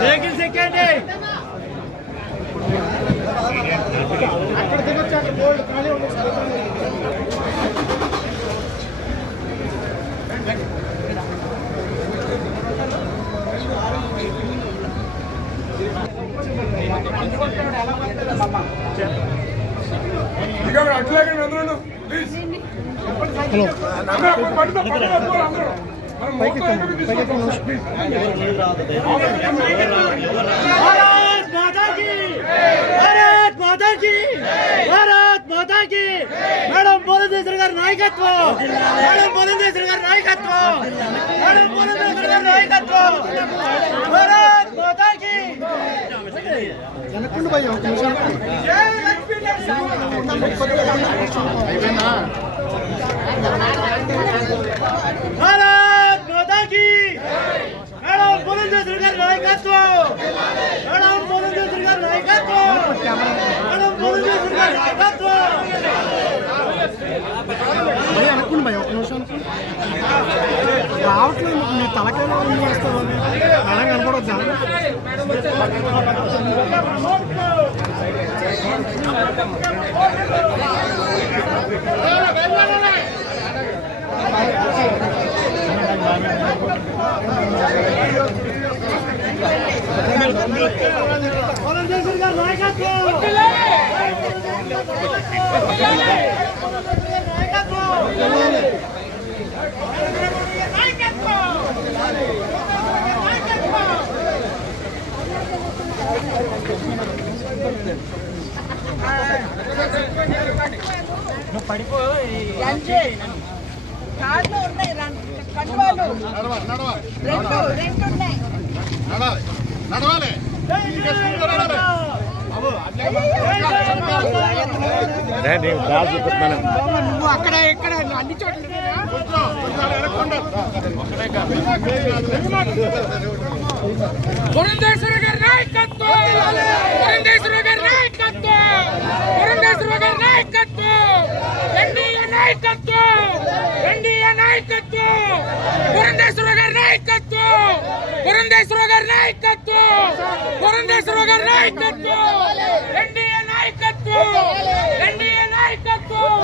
Vehicles ఎక్కండి ఇక అట్లాగే అందరూ ప్లీజ్ అందరూ పట్టుకో, అందరూ. భారత్ మాతా కీ భారత్ మాతా కీ భారత్ మాతా కీ మేడం పురంధేశ్వరి గారి నాయకత్వం మేడం పురంధేశ్వరి గారి నాయకత్వం మేడం పురంధేశ్వరి గారి నాయకత్వం. భారత్ మాతా కీ భయ్య ఒక నిమిషం. భారత్ మాతా కీ మేడం పురంధేశ్వరి గారి నాయకత్వం! మేడం పురంధేశ్వరి గారి నాయకత్వం! మేడం పురంధేశ్వరి గారి నాయకత్వం! భయ్య భయ ఒక నిమిషం రావట్లేదు మీ తలకాయలో ఏం చేస్తారు అలా కనపడొద్దా? Thank you. నాయకత్వం కార్లు ఉన్నాయి కండువాలు. రెండు రెండు ఉన్నాయి. నువ్వు అక్కడ ఇక్కడ అన్ని చోట్ల గారి నాయకత్వం! గారి నాయకత్వం పురంధేశ్వర గారి నాయకత్వం ఎన్డీఏ నాయకత్వం ఎన్డీఏ నాయకత్వం పురంధేశ్వర గారి నాయకత్వం పురంధేశ్వర గారి నాయకత్వం పురంధేశ్వర గారి నాయకత్వం ఎన్డీఏ నాయకత్వం ఎన్డీఏ నాయకత్వం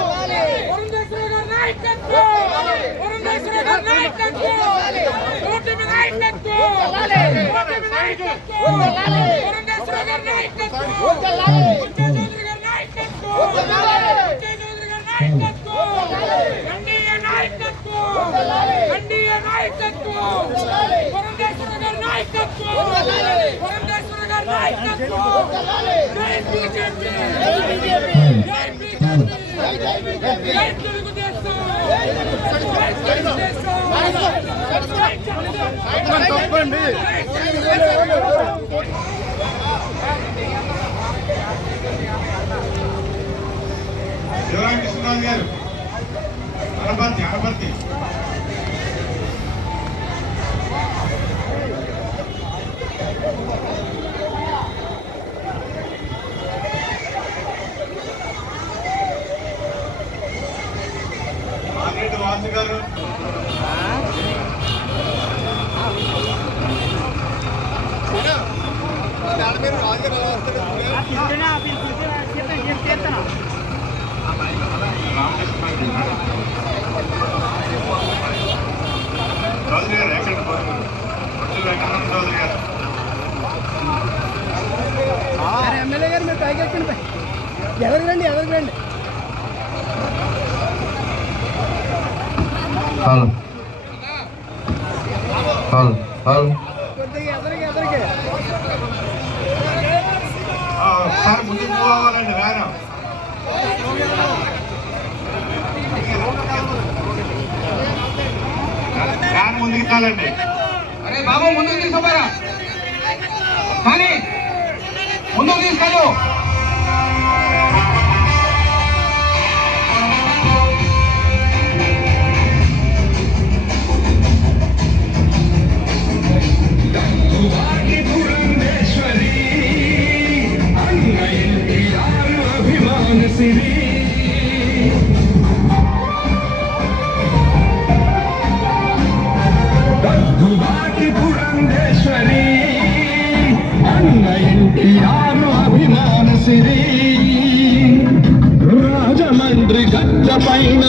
నాయకత్వం తప్పండి శివరామ కృష్ణరాజు గారు అనపర్తి అనపర్తి వాసు గారు. చౌదరి గారు ఎమ్మెల్యే గారు మీరు పైకి ఎక్కండి పై. ఎదరికి రండి ఎదరికి రండి హలో హలో హలో కొద్దిగా ముందుకు మూవ్ ముందుకు అరే బాబు ముందుకు తీసుకోపోరా. కానీ ముందుకు తీసుకెళ్ళు. ಯಾರು ಅಭಿಮಾನ ಸಿರಿ ರಾಜಮಂಡ್ರಿ ಗದ್ದ ಪೈನ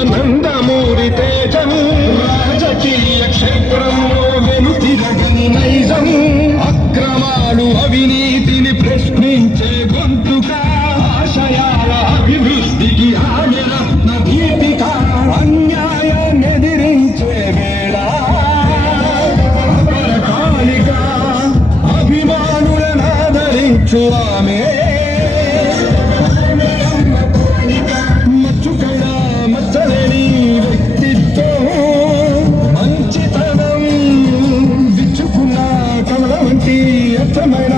స్వామి మచ్చుకడ వ్యక్తిత్వం. మంచితనం విచ్చుకున్న కమల వంటి అర్థమైన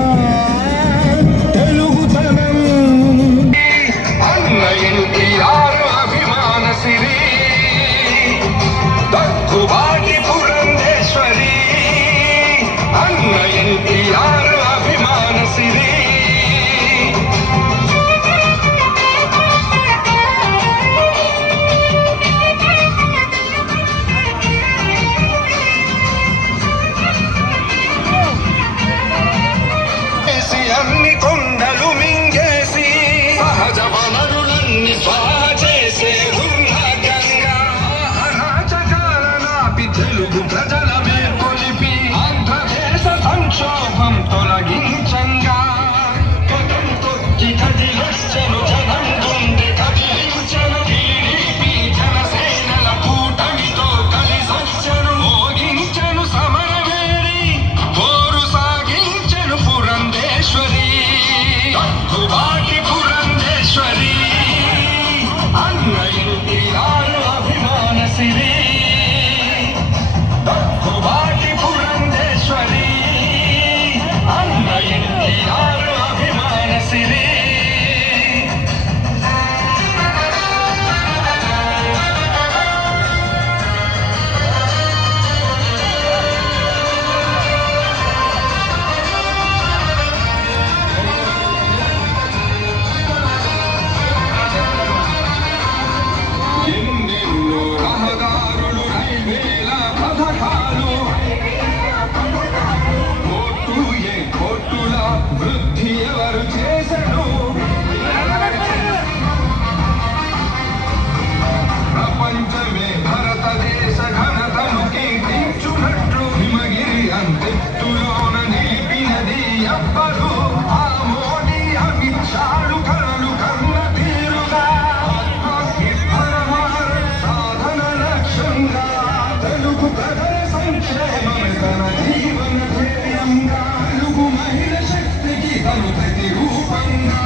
ప్రతిరూపంగా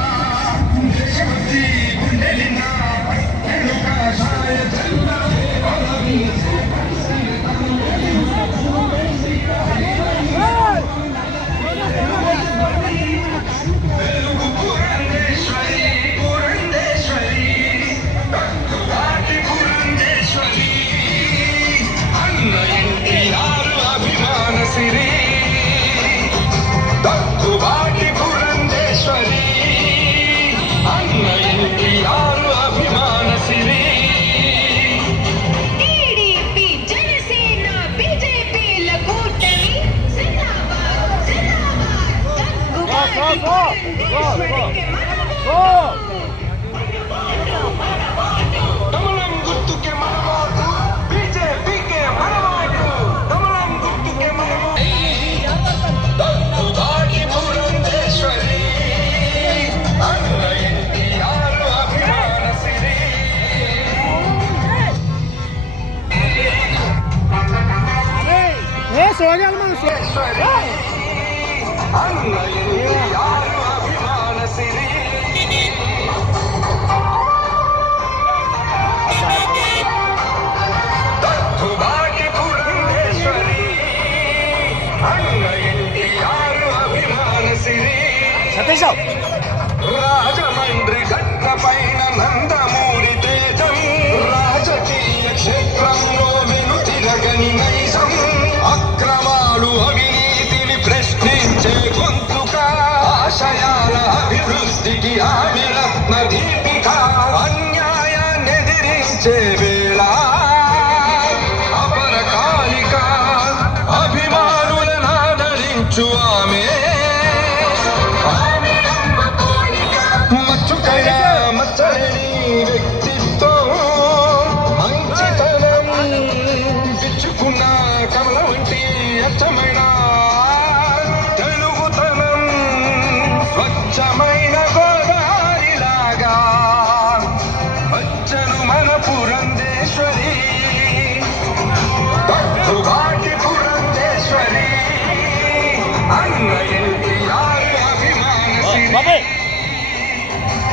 దేశభక్తి Oh! 想分手。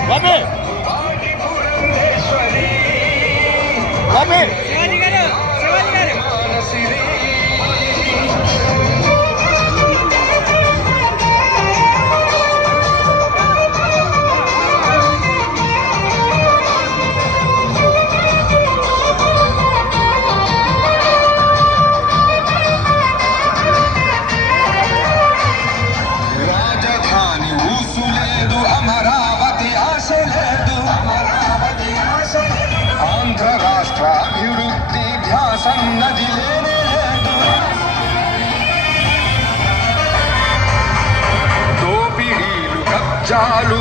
బాబీ బాబీ దోపిడీలు